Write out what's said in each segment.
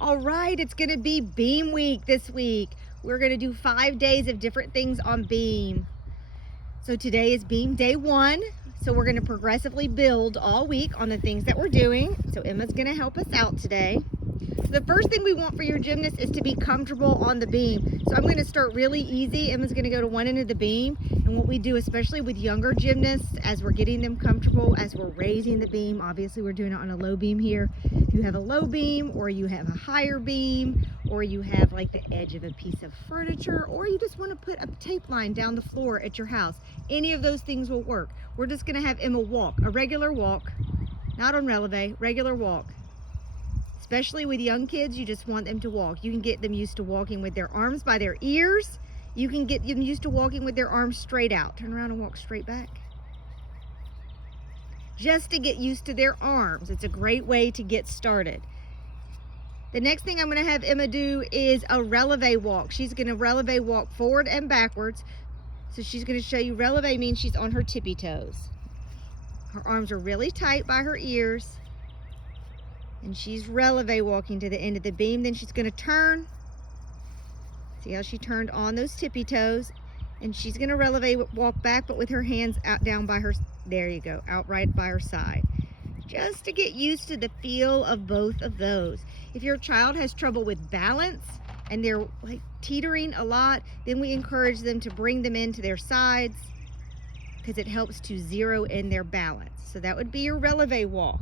All right, it's gonna be beam week this week. We're gonna do 5 days of different things on beam. So today is beam day 1. So we're gonna progressively build all week on the things that we're doing. So Emma's gonna help us out today. The first thing we want for your gymnast is to be comfortable on the beam. So I'm going to start really easy. Emma's going to go to one end of the beam. And what we do, especially with younger gymnasts, as we're getting them comfortable, as we're raising the beam, obviously we're doing it on a low beam here. If you have a low beam, or you have a higher beam, or you have like the edge of a piece of furniture, or you just want to put a tape line down the floor at your house, any of those things will work. We're just going to have Emma walk, a regular walk, not on releve, regular walk. Especially with young kids, you just want them to walk. You can get them used to walking with their arms by their ears. You can get them used to walking with their arms straight out. Turn around and walk straight back. Just to get used to their arms. It's a great way to get started. The next thing I'm going to have Emma do is a releve walk. She's going to releve walk forward and backwards. So she's going to show you releve means she's on her tippy toes. Her arms are really tight by her ears. And she's releve walking to the end of the beam. Then she's going to turn. See how she turned on those tippy toes. And she's going to releve walk back, but with her hands out down by her, there you go, out right by her side. Just to get used to the feel of both of those. If your child has trouble with balance and they're like teetering a lot, then we encourage them to bring them into their sides because it helps to zero in their balance. So that would be your releve walk.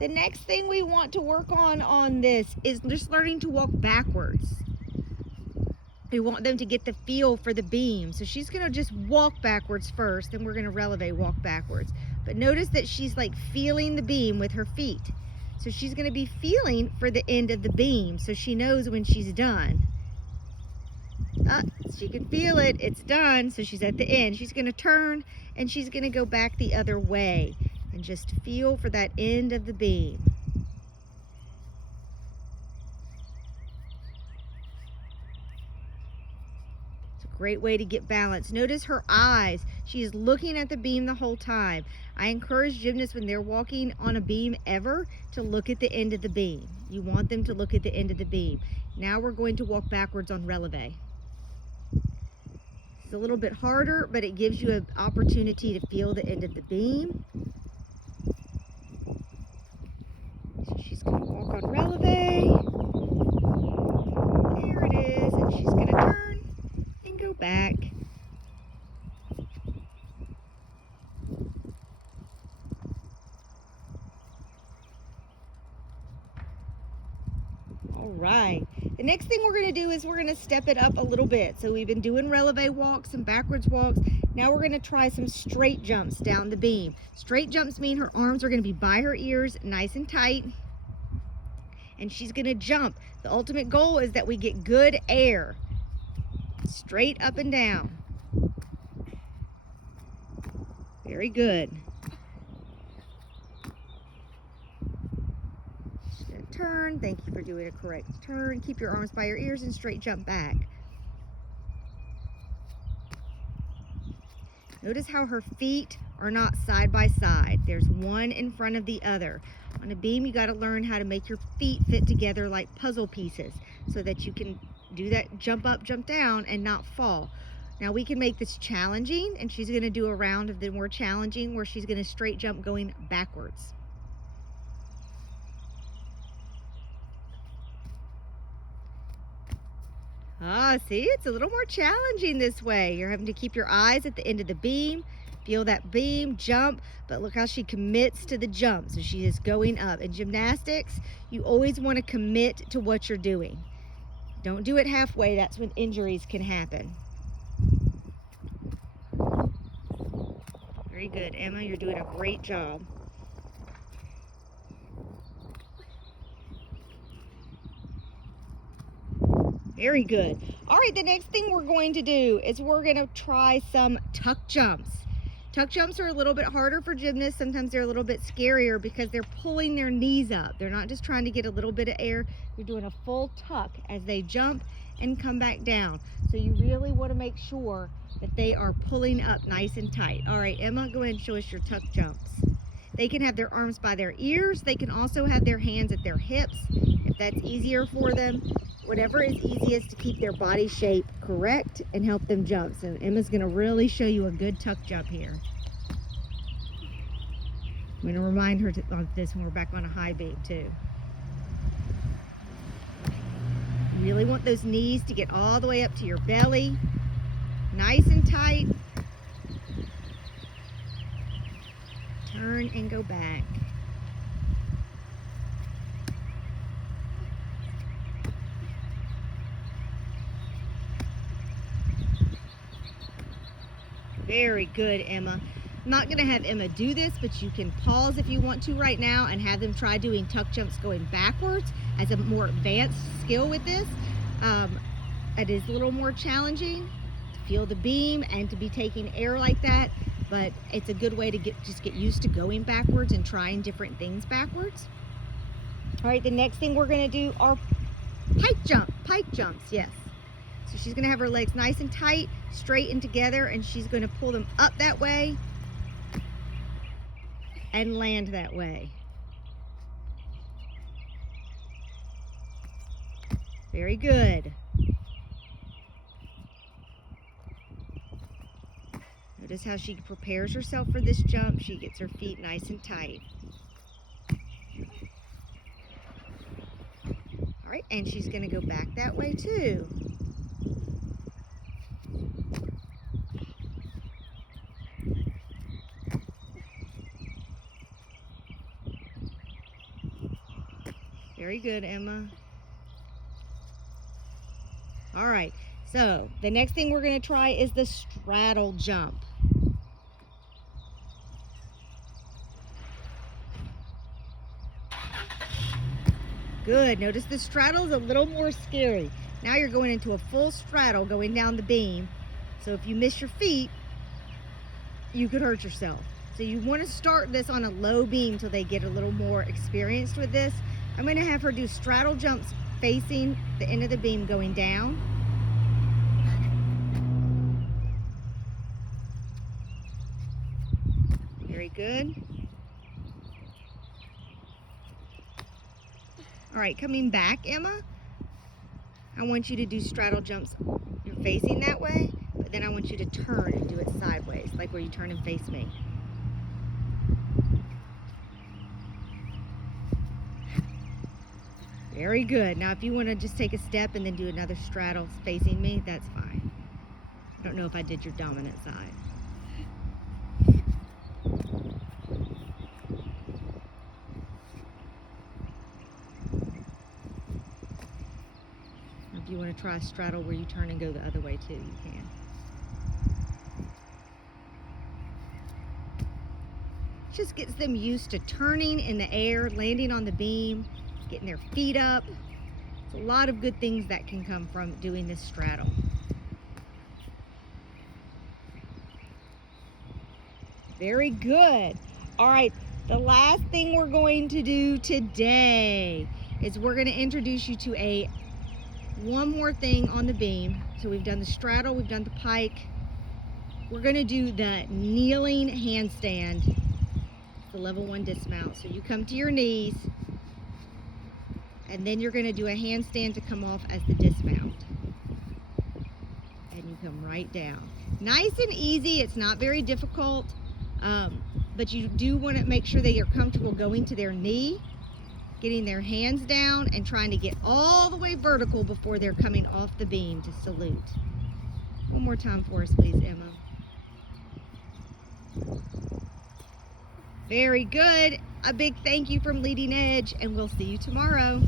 The next thing we want to work on this is just learning to walk backwards. We want them to get the feel for the beam. So she's gonna just walk backwards first, then we're gonna releve walk backwards. But notice that she's like feeling the beam with her feet. So she's gonna be feeling for the end of the beam so she knows when she's done. She can feel it, it's done, so she's at the end. She's gonna turn and she's gonna go back the other way. And just feel for that end of the beam. It's a great way to get balance. Notice her eyes. She is looking at the beam the whole time. I encourage gymnasts when they're walking on a beam ever to look at the end of the beam. You want them to look at the end of the beam. Now we're going to walk backwards on releve. It's a little bit harder, but it gives you an opportunity to feel the end of the beam. So she's going to walk on releve. There it is. And she's going to turn and go back. All right. The next thing we're going to do is we're going to step it up a little bit. So we've been doing releve walks and backwards walks. Now we're going to try some straight jumps down the beam. Straight jumps mean her arms are going to be by her ears, nice and tight. And she's going to jump. The ultimate goal is that we get good air. Straight up and down. Very good. She's going to turn. Thank you for doing a correct turn. Keep your arms by your ears and straight jump back. Notice how her feet are not side by side. There's one in front of the other. On a beam, you got to learn how to make your feet fit together like puzzle pieces so that you can do that jump up, jump down, and not fall. Now we can make this challenging, and she's going to do a round of the more challenging where she's going to straight jump going backwards. See, it's a little more challenging this way. You're having to keep your eyes at the end of the beam, feel that beam, jump, but look how she commits to the jump. So she is going up. In gymnastics, you always want to commit to what you're doing. Don't do it halfway. That's when injuries can happen. Very good, Emma. You're doing a great job. Very good. All right, the next thing we're going to do is we're going to try some tuck jumps. Tuck jumps are a little bit harder for gymnasts. Sometimes they're a little bit scarier because they're pulling their knees up. They're not just trying to get a little bit of air. They're doing a full tuck as they jump and come back down. So you really want to make sure that they are pulling up nice and tight. All right, Emma, go ahead and show us your tuck jumps. They can have their arms by their ears. They can also have their hands at their hips if that's easier for them. Whatever is easiest to keep their body shape correct and help them jump. So Emma's gonna really show you a good tuck jump here. I'm gonna remind her of this when we're back on a high beam too. You really want those knees to get all the way up to your belly. Nice and tight. Turn and go back. Very good, Emma. I'm not going to have Emma do this, but you can pause if you want to right now and have them try doing tuck jumps going backwards as a more advanced skill with this. It is a little more challenging to feel the beam and to be taking air like that, but it's a good way to just get used to going backwards and trying different things backwards. All right, the next thing we're going to do are pike jumps, yes. So she's going to have her legs nice and tight, straight and together, and she's going to pull them up that way and land that way. Very good. Notice how she prepares herself for this jump. She gets her feet nice and tight. All right, and she's going to go back that way too. Very good, Emma. All right, so the next thing we're going to try is the straddle jump. Good. Notice the straddle is a little more scary. Now you're going into a full straddle going down the beam. So if you miss your feet, you could hurt yourself. So you want to start this on a low beam till they get a little more experienced with this. I'm going to have her do straddle jumps facing the end of the beam going down. Very good. All right, coming back, Emma, I want you to do straddle jumps. You're facing that way, but then I want you to turn and do it sideways, like where you turn and face me. Very good. Now, if you want to just take a step and then do another straddle facing me, that's fine. I don't know if I did your dominant side. If you want to try a straddle where you turn and go the other way too, you can. Just gets them used to turning in the air, landing on the beam, getting their feet up. There's a lot of good things that can come from doing this straddle. Very good. All right, the last thing we're going to do today is we're going to introduce you to one more thing on the beam. So we've done the straddle, we've done the pike. We're going to do the kneeling handstand, the level 1 dismount. So you come to your knees, and then you're going to do a handstand to come off as the dismount. And you come right down. Nice and easy. It's not very difficult, but you do want to make sure that you're comfortable going to their knee, getting their hands down, and trying to get all the way vertical before they're coming off the beam to salute. One more time for us, please, Emma. Very good. A big thank you from Leading Edge, and we'll see you tomorrow.